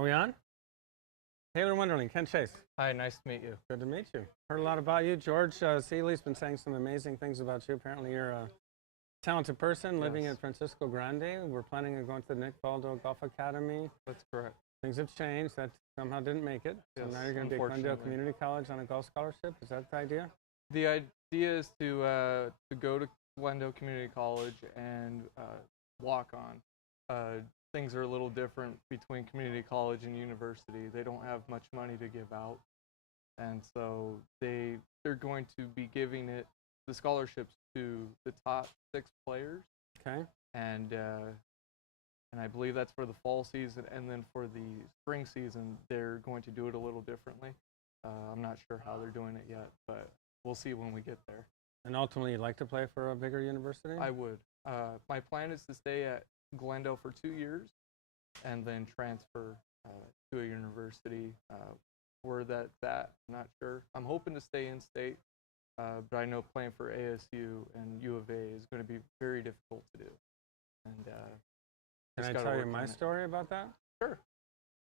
Are we on? Taylor Wonderling, Ken Chase. Hi, nice to meet you. Good to meet you. Heard a lot about you. George Seeley's been saying some amazing things about you. Apparently, you're a talented person living in Francisco Grande. We're planning on going to the Nick Baldo Golf Academy. That's correct. Things have changed. That somehow didn't make it. So Yes, now you're going to be at Glendale Community College on a golf scholarship. Is that the idea? The idea is to go to Glendale Community College and walk on. Things are a little different between community college and university. They don't have much money to give out, and so they're going to be giving the scholarships to the top 6 players. Okay. And I believe that's for the fall season, and then for the spring season, they're going to do it a little differently. I'm not sure how they're doing it yet, but we'll see when we get there. And ultimately, you'd like to play for a bigger university? I would. My plan is to stay at Glendale for 2 years and then transfer to a university. Where that's at, I'm not sure. I'm hoping to stay in state, but I know playing for ASU and U of A is going to be very difficult to do. And can I tell you my story about that? Sure.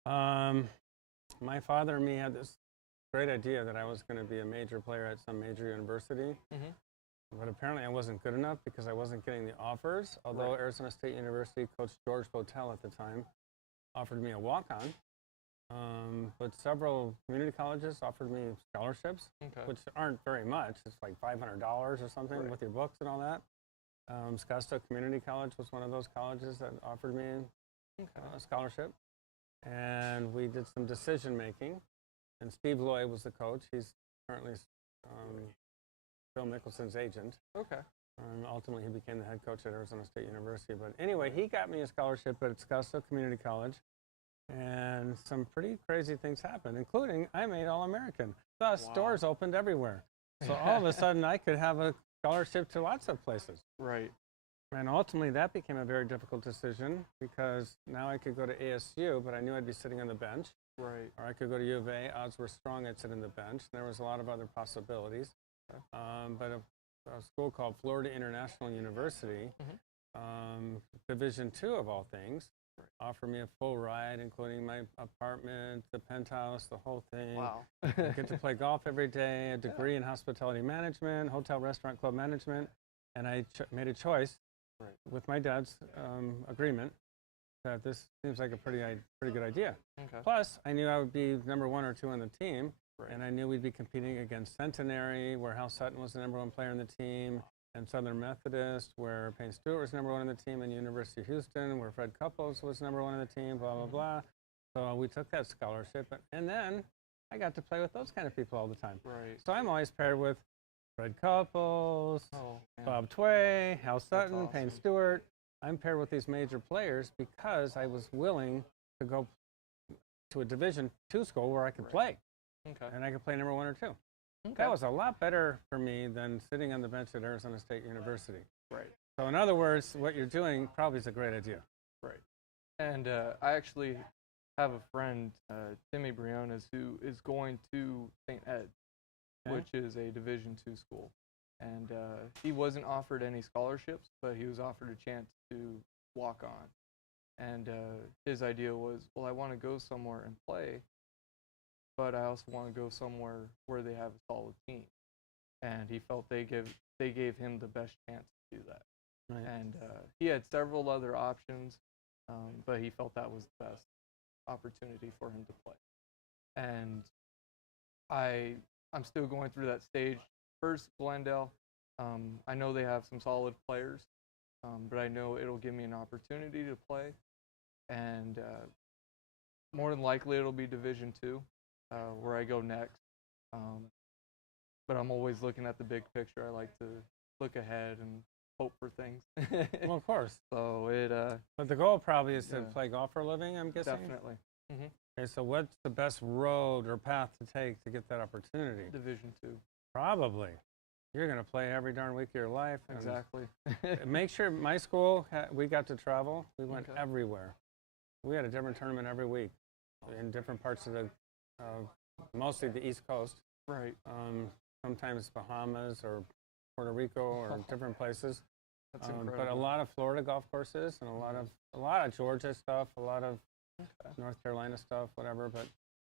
My father and me had this great idea that I was going to be a major player at some major university. Mm-hmm. But apparently I wasn't good enough because I wasn't getting the offers, although Right. Arizona State University coach George Botel at the time offered me a walk-on. But several community colleges offered me scholarships, which aren't very much. It's like $500 or something with your books and all that. Scottsdale Community College was one of those colleges that offered me a scholarship. And we did some decision-making. And Steve Loy was the coach. He's currently Phil Mickelson's agent. Okay. Ultimately, he became the head coach at Arizona State University. But anyway, he got me a scholarship at Scottsdale Community College. And some pretty crazy things happened, including I made All-American. Thus, doors opened everywhere. So all of a sudden, I could have a scholarship to lots of places. Right. And ultimately, that became a very difficult decision because now I could go to ASU, but I knew I'd be sitting on the bench. Right. Or I could go to U of A. Odds were strong I'd sit on the bench. There was a lot of other possibilities. But a school called Florida International University, Division II of all things, offered me a full ride, including my apartment, the penthouse, the whole thing. Wow. I get to play golf every day, a degree in hospitality management, hotel, restaurant, club management. And I made a choice with my dad's agreement that this seems like a pretty good idea. Okay. Plus, I knew I would be number 1 or 2 on the team, Right. and I knew we'd be competing against Centenary, where Hal Sutton was the number 1 player on the team, and Southern Methodist, where Payne Stewart was number 1 on the team, and University of Houston, where Fred Couples was number 1 on the team, blah, blah, blah. So we took that scholarship, and then I got to play with those kind of people all the time. Right. So I'm always paired with Fred Couples, Bob Tway, Hal Sutton, awesome. Payne Stewart. I'm paired with these major players because I was willing to go to a Division II school where I could play. Okay. And I could play number 1 or 2. Okay. That was a lot better for me than sitting on the bench at Arizona State University. Right. So in other words, what you're doing probably is a great idea. Right. And I actually have a friend, Timmy Briones, who is going to St. Ed, which is a Division II school. And he wasn't offered any scholarships, but he was offered a chance to walk on. And his idea was, well, I want to go somewhere and play, but I also want to go somewhere where they have a solid team. And he felt they gave him the best chance to do that. Right. And he had several other options, but he felt that was the best opportunity for him to play. And I'm still going through that stage. First, Glendale, I know they have some solid players, but I know it'll give me an opportunity to play. And more than likely, it'll be Division II, where I go next. But I'm always looking at the big picture. I like to look ahead and hope for things. Well, of course. So But the goal probably is to play golf for a living, I'm guessing? definitely. Mm-hmm. Okay, so what's the best road or path to take to get that opportunity? Division II. Probably. You're going to play every darn week of your life. Exactly. Make sure my school, we got to travel. We went everywhere. We had a different tournament every week in different parts of mostly the East Coast. Right. Sometimes Bahamas or Puerto Rico or different places. That's But a incredible. lot of Florida golf courses and a lot of Georgia stuff, a lot of North Carolina stuff, whatever. But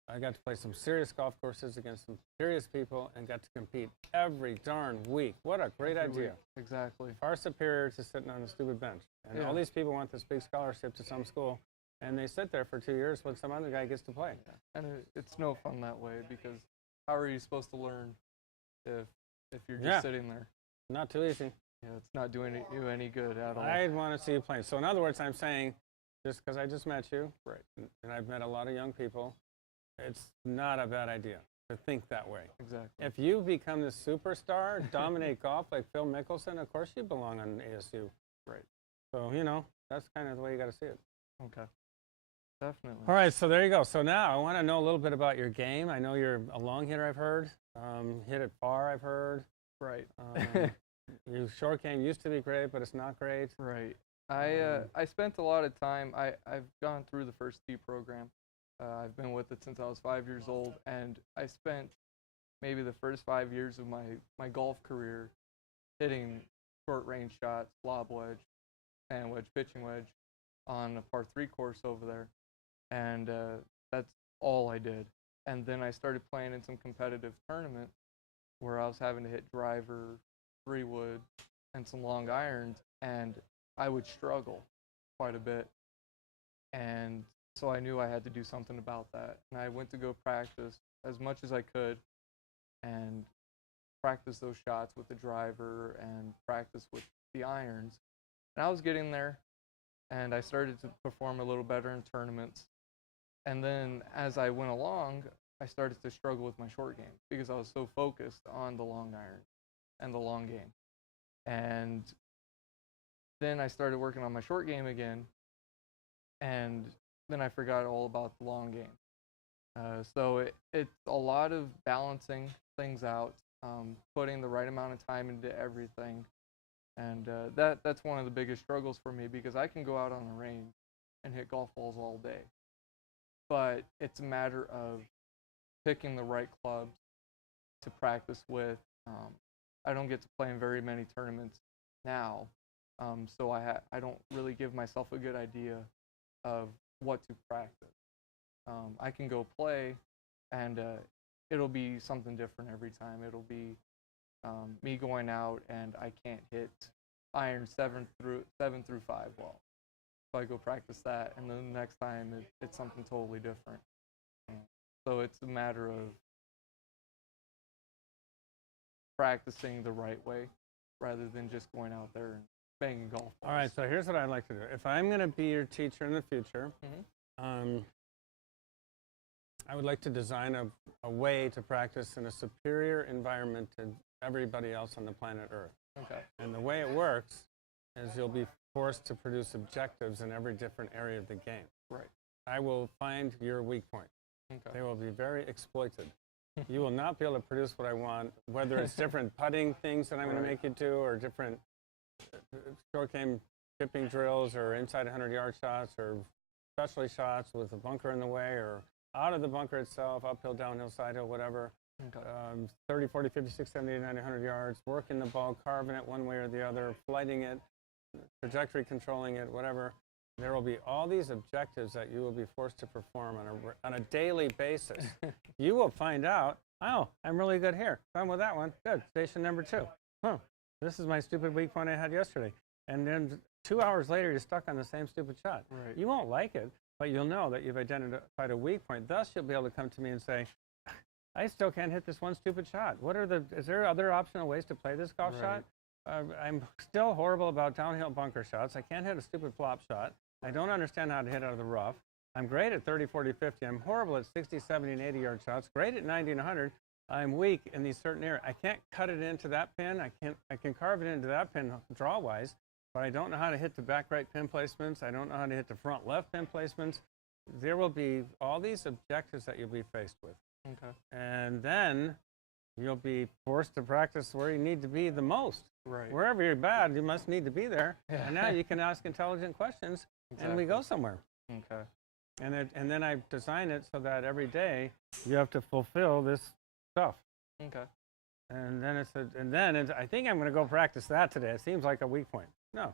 I got to play some serious golf courses against some serious people and got to compete every darn week. What a great idea. Exactly. Far superior to sitting on a stupid bench. And all these people want this big scholarship to some school, and they sit there for 2 years when some other guy gets to play. Yeah. And it's no fun that way, because how are you supposed to learn if you're just sitting there? Not too easy. Yeah, it's not doing you any good at all. I want to see you playing. So in other words, I'm saying, just because I just met you, and I've met a lot of young people, it's not a bad idea to think that way. Exactly. If you become the superstar, dominate golf like Phil Mickelson, of course you belong on ASU. Right. So, that's kind of the way you got to see it. Okay. Definitely. All right, so there you go. So now I want to know a little bit about your game. I know you're a long hitter, I've heard. Hit it far, I've heard. Right. Your short game used to be great, but it's not great. Right. I spent a lot of time. I've gone through the first tee program. I've been with it since I was 5 years old, and I spent maybe the first 5 years of my golf career hitting short range shots, lob wedge, sand wedge, pitching wedge on a par 3 course over there, and that's all I did. And then I started playing in some competitive tournaments where I was having to hit driver, 3-wood, and some long irons, and I would struggle quite a bit. And so I knew I had to do something about that. And I went to go practice as much as I could and practice those shots with the driver and practice with the irons. And I was getting there, and I started to perform a little better in tournaments. And then as I went along, I started to struggle with my short game because I was so focused on the long iron and the long game. And then I started working on my short game again, and then I forgot all about the long game. So it's a lot of balancing things out, putting the right amount of time into everything. And that's one of the biggest struggles for me, because I can go out on the range and hit golf balls all day. But it's a matter of picking the right clubs to practice with. I don't get to play in very many tournaments now, so I don't really give myself a good idea of what to practice. I can go play, and it'll be something different every time. It'll be me going out, and I can't hit iron 7 through 5 well. So I go practice that, and then the next time it's something totally different. So it's a matter of practicing the right way rather than just going out there and banging golf balls. All right, so here's what I'd like to do. If I'm going to be your teacher in the future, I would like to design a way to practice in a superior environment to everybody else on the planet Earth. Okay. And the way it works is you'll be forced to produce objectives in every different area of the game. Right. I will find your weak point. Okay. They will be very exploited. You will not be able to produce what I want, whether it's different putting things that I'm going to make you do, or different short game chipping drills, or inside 100-yard shots, or specialty shots with a bunker in the way, or out of the bunker itself, uphill, downhill, side hill, whatever. Okay. 30, 40, 50, 60, 70, 80, 90, 100 yards, working the ball, carving it one way or the other, flighting it, trajectory controlling it, whatever. There will be all these objectives that you will be forced to perform on a daily basis. You will find out, oh, I'm really good here. Done with that one. Good. Station number 2. Huh. This is my stupid weak point I had yesterday. And then 2 hours later, you're stuck on the same stupid shot. Right. You won't like it, but you'll know that you've identified a weak point. Thus, you'll be able to come to me and say, I still can't hit this one stupid shot. Is there other optional ways to play this golf shot? I'm still horrible about downhill bunker shots. I can't hit a stupid flop shot. I don't understand how to hit out of the rough. I'm great at 30, 40, 50. I'm horrible at 60, 70, and 80-yard shots. Great at 90 and 100. I'm weak in these certain areas. I can't cut it into that pin. I can carve it into that pin draw-wise, but I don't know how to hit the back right pin placements. I don't know how to hit the front left pin placements. There will be all these objectives that you'll be faced with. Okay. And then you'll be forced to practice where you need to be the most. Right. Wherever you're bad, you must need to be there. Yeah. And now you can ask intelligent questions, and we go somewhere. Okay. And then I design it so that every day you have to fulfill this stuff. Okay. And then I think I'm going to go practice that today. It seems like a weak point. No.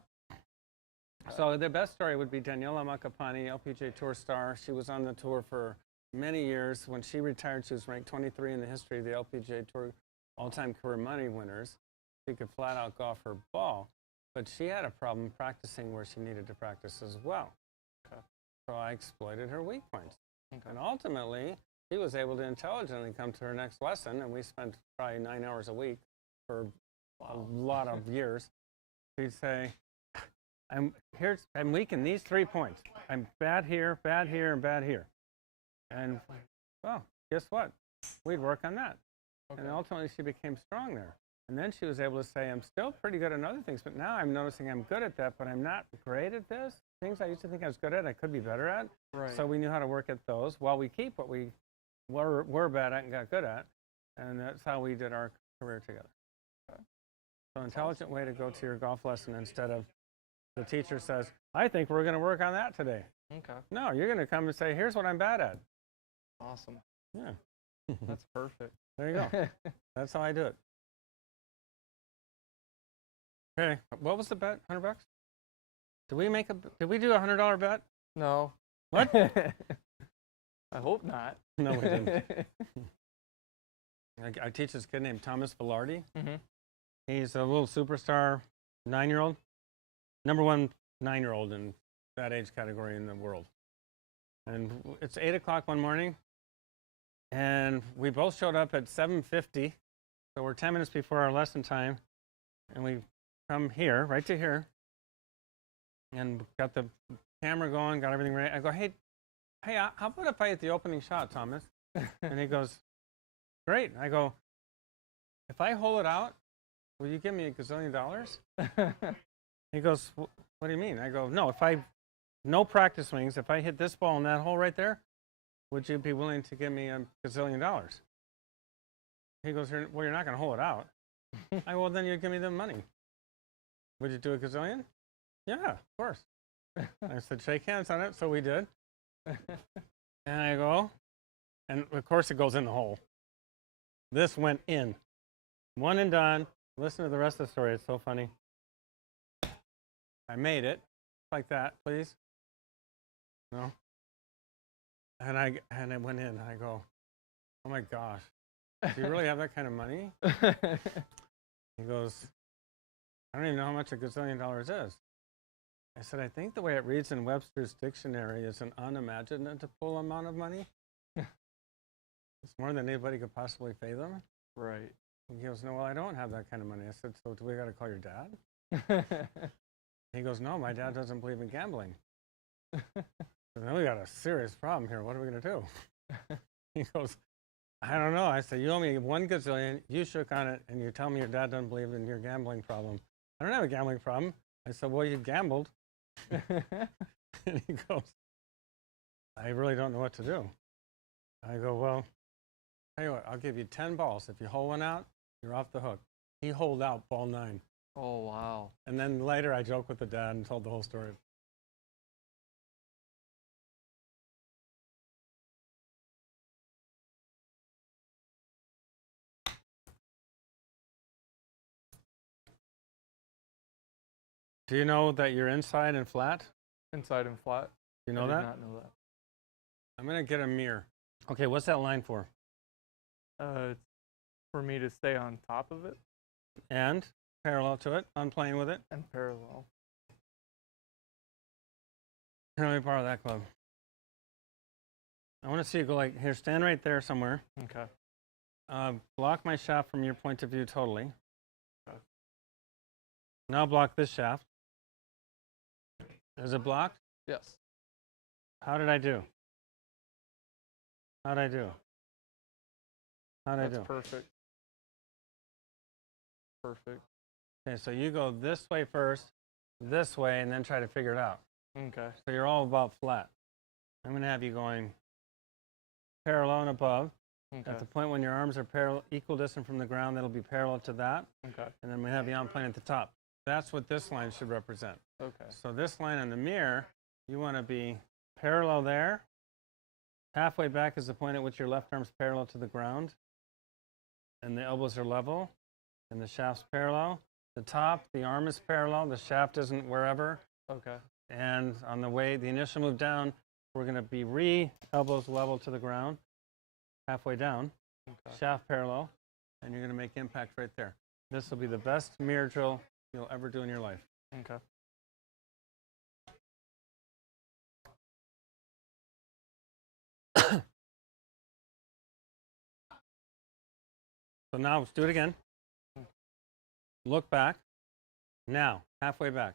So the best story would be Daniela Macapani, LPGA Tour star. She was on the tour for many years. When she retired, she was ranked 23 in the history of the LPGA Tour all-time career money winners. She could flat out golf her ball, but she had a problem practicing where she needed to practice as well. Okay. So I exploited her weak points. Okay. And ultimately, she was able to intelligently come to her next lesson, and we spent probably 9 hours a week for a lot of years. She'd say, I'm weak in these 3 points. I'm bad here, and bad here. And, well, guess what? We'd work on that. Okay. And ultimately, she became strong there. And then she was able to say, I'm still pretty good at other things, but now I'm noticing I'm good at that, but I'm not great at this. Things I used to think I was good at, I could be better at. Right. So we knew how to work at those while we keep what we were bad at and got good at. And that's how we did our career together. Okay. So intelligent way to go to your golf lesson instead of the teacher says, I think we're going to work on that today. Okay. No, you're going to come and say, here's what I'm bad at. Awesome. Yeah. That's perfect. There you go. That's how I do it. Okay. What was the bet? $100? Did we do a $100 bet? No. What? I hope not. No, we didn't. I teach this kid named Thomas Velarde. Mm-hmm. He's a little superstar 9-year-old. Number one 9-year-old in that age category in the world. And it's 8 o'clock one morning, and we both showed up at 7:50, so we're 10 minutes before our lesson time, and we come here, right to here, and got the camera going, got everything ready. I go, hey, how about if I hit the opening shot, Thomas? And he goes, great. I go, if I hole it out, will you give me $1 gazillion? He goes, what do you mean? I go, no practice swings. If I hit this ball in that hole right there, would you be willing to give me $1 gazillion? He goes, well, you're not going to hole it out. I go, well, then you give me the money. Would you do $1 gazillion? Yeah, of course. I said, shake hands on it. So we did. And I go, and of course it goes in the hole. This went in. One and done. Listen to the rest of the story. It's so funny. I made it like that, please. No. And I went in. And I go, oh my gosh, do you really have that kind of money? He goes, I don't even know how much $1 gazillion is. I said, I think the way it reads in Webster's dictionary is an unimaginable amount of money. It's more than anybody could possibly pay them. Right. He goes, no, well, I don't have that kind of money. I said, so do we got to call your dad? He goes, no, my dad doesn't believe in gambling. So then we got a serious problem here. What are we going to do? He goes, I don't know. I said, you owe me $1 gazillion. You shook on it, and you tell me your dad doesn't believe in your gambling problem. I don't have a gambling problem. I said, well, you gambled. And he goes, I really don't know what to do. I go, well, tell you what, I'll give you 10 balls. If you hole one out, you're off the hook. He holed out ball 9. Oh, wow. And then later I joked with the dad and told the whole story. Do you know that you're inside and flat? Inside and flat. Do you know I that? did not know that. I'm going to get a mirror. Okay, what's that line for? It's for me to stay on top of it. And parallel to it, I'm playing with it. And parallel. Here, let me borrow that club. I want to see you go like, here, stand right there somewhere. Okay. Block my shaft from your point of view totally. Okay. Now block this shaft. Is it blocked? Yes. How did I do? How'd I do? How'd I do? That's perfect. Perfect. Okay, so you go this way first, this way, and then try to figure it out. Okay. So you're all about flat. I'm going to have you going parallel and above. Okay. At the point when your arms are parallel, equal distance from the ground, that'll be parallel to that. Okay. And then we have you on plane at the top. That's what this line should represent. Okay. So this line on the mirror, you want to be parallel there. Halfway back is the point at which your left arm's parallel to the ground. And the elbows are level. And the shaft's parallel. The top, the arm is parallel. The shaft isn't wherever. Okay. And on the way, the initial move down, we're going to be elbows level to the ground, halfway down, shaft parallel, and you're going to make impact right there. This will be the best mirror drill you'll ever do in your life. Okay. So now let's do it again. Look back. Now, halfway back.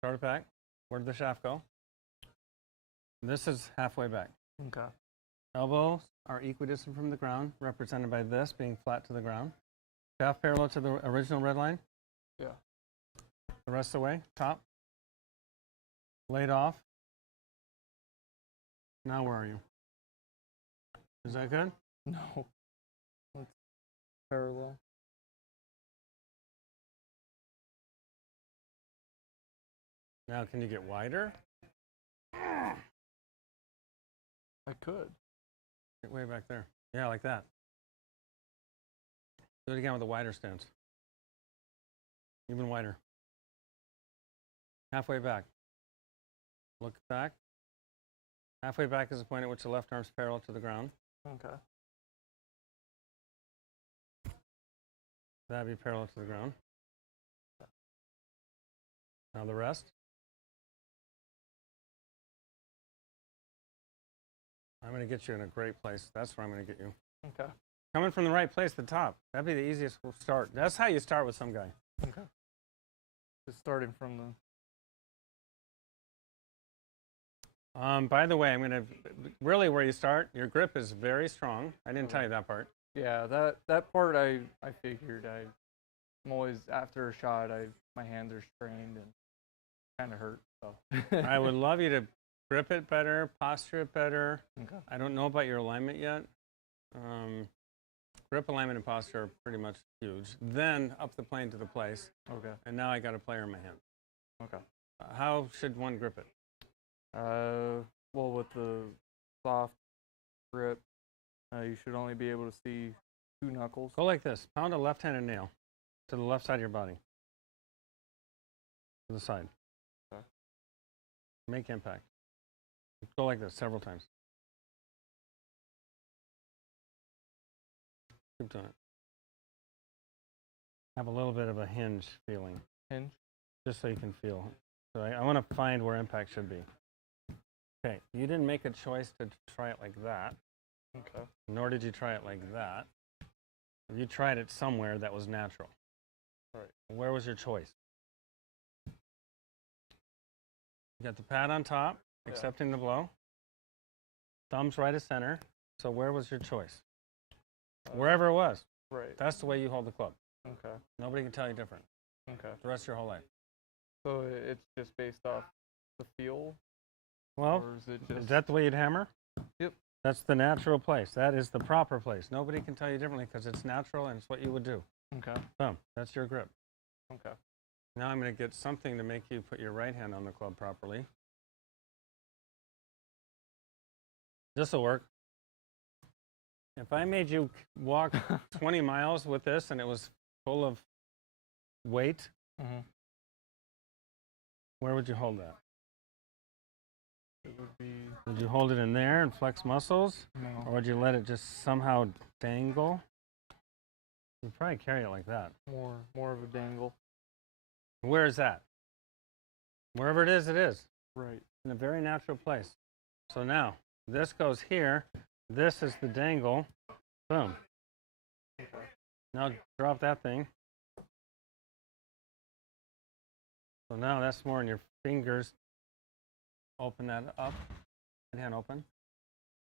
Start it back. Where did the shaft go? This is halfway back. Okay. Elbows are equidistant from the ground, represented by this being flat to the ground. Shaft parallel to the original red line. Yeah. The rest of the way. Top. Laid off. Now where are you? Is that good? No. It's parallel. Now can you get wider? I could. Get way back there. Yeah, like that. Do it again with a wider stance. Even wider. Halfway back. Look back. Halfway back is the point at which the left arm's parallel to the ground. Okay. That'd be parallel to the ground. Now the rest. I'm going to get you in a great place. That's where I'm going to get you. Okay. Coming from the right place, the top. That'd be the easiest start. That's how you start with some guy. Okay. Just starting from the... By the way, I'm going to really where you start. Your grip is very strong. I didn't tell you that part. Yeah, that part I figured. I'm always after a shot. My hands are strained and kind of hurt. So I would love you to grip it better, posture it better. Okay. I don't know about your alignment yet. Grip, alignment, and posture are pretty much huge. Then up the plane to the place. Okay. And now I got a player in my hand. Okay. How should one grip it? Well, with the soft grip, you should only be able to see 2 knuckles. Go like this. Pound a left-handed nail to the left side of your body. To the side. Okay. Make impact. Go like this several times. Keep doing it. Have a little bit of a hinge feeling. Hinge? Just so you can feel. So I want to find where impact should be. Okay, you didn't make a choice to try it like that. Okay. Nor did you try it like that. You tried it somewhere that was natural. Right. Where was your choice? You got the pad on top, accepting the blow. Thumbs right of center. So where was your choice? Wherever it was. Right. That's the way you hold the club. Okay. Nobody can tell you different. Okay. The rest of your whole life. So it's just based off the feel? Well, or is it just... is that the way you'd hammer? Yep. That's the natural place. That is the proper place. Nobody can tell you differently because it's natural and it's what you would do. Okay. Boom. That's your grip. Okay. Now I'm going to get something to make you put your right hand on the club properly. This will work. If I made you walk 20 miles with this and it was full of weight, where would you hold that? It would be... Would you hold it in there and flex muscles? No. Or would you let it just somehow dangle? You'd probably carry it like that. More of a dangle. Where is that? Wherever it is, it is. Right. In a very natural place. So now, this goes here. This is the dangle. Boom. Okay. Now drop that thing. So now that's more in your fingers. Open that up. Right hand open.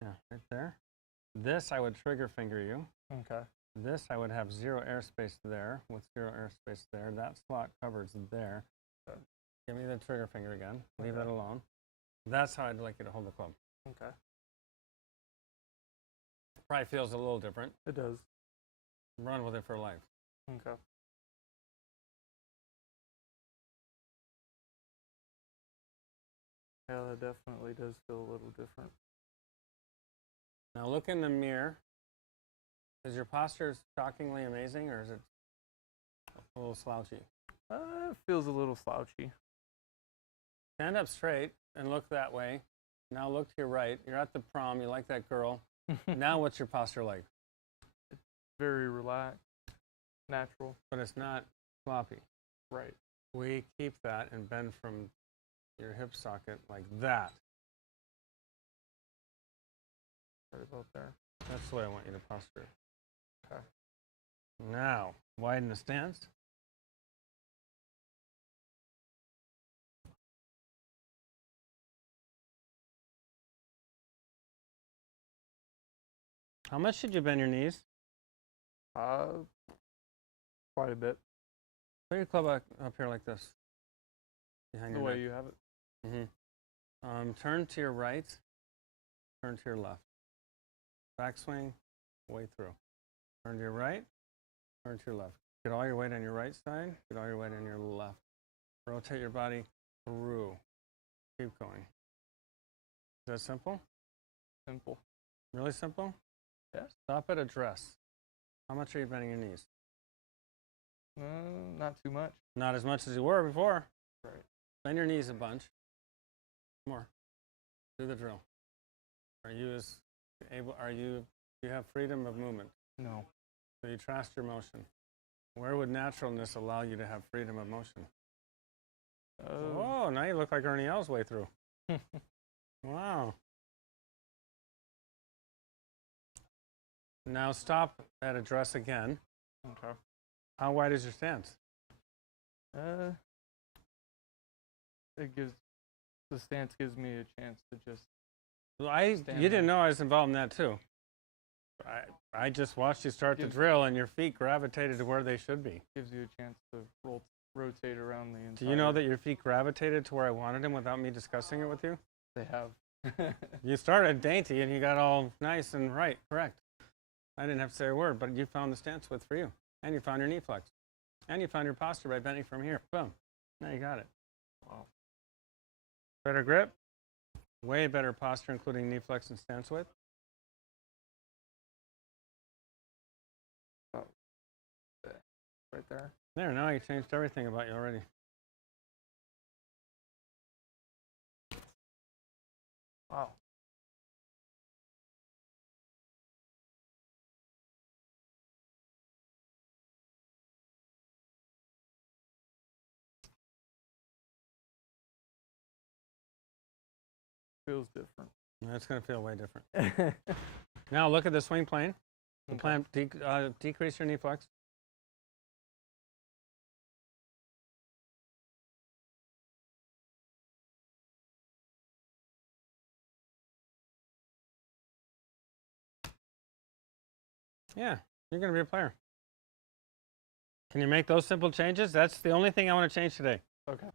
Yeah, right there. This I would trigger finger you. Okay. This I would have 0 airspace there with 0 airspace there. That slot covers there. Okay. Give me the trigger finger again. Leave that alone. That's how I'd like you to hold the club. Okay. Probably feels a little different. It does. Run with it for life. Okay. Yeah, that definitely does feel a little different. Now look in the mirror. Is your posture shockingly amazing or is it a little slouchy? Feels a little slouchy. Stand up straight and look that way. Now look to your right. You're at the prom. You like that girl. Now what's your posture like? Very relaxed, natural. But it's not floppy. Right. We keep that and bend from your hip socket like that. Right about there. That's the way I want you to posture. Okay. Now, widen the stance. How much should you bend your knees? Quite a bit. Put your club up here like this. Behind The your way neck. you have it. Turn to your right. Turn to your left. Backswing, way through. Turn to your right. Turn to your left. Get all your weight on your right side. Get all your weight on your left. Rotate your body through. Keep going. Is that simple? Simple. Really simple? Yeah. Stop at address. How much are you bending your knees? Not too much. Not as much as you were before. Right. Bend your knees a bunch. More. Do the drill. Are you as able? You have freedom of movement? No. So you trust your motion. Where would naturalness allow you to have freedom of motion? Oh, now you look like Ernie Els way through. Wow. Now stop at address again. Okay. How wide is your stance? The stance gives me a chance to just. Well, you didn't know I was involved in that too. I just watched you start the drill, and your feet gravitated to where they should be. Gives you a chance to rotate around the entire. Do you know that your feet gravitated to where I wanted them without me discussing it with you? They have. You started dainty, and you got all nice and right, correct. I didn't have to say a word, but you found the stance for you, and you found your knee flex, and you found your posture by bending from here. Boom. Now you got it. Wow. Better grip, way better posture, including knee flex and stance width. Oh. Right there. There, now you changed everything about you already. Wow. Feels different. That's going to feel way different. Now look at the swing plane. The plan, decrease your knee flex. Yeah, you're going to be a player. Can you make those simple changes? That's the only thing I want to change today. Okay.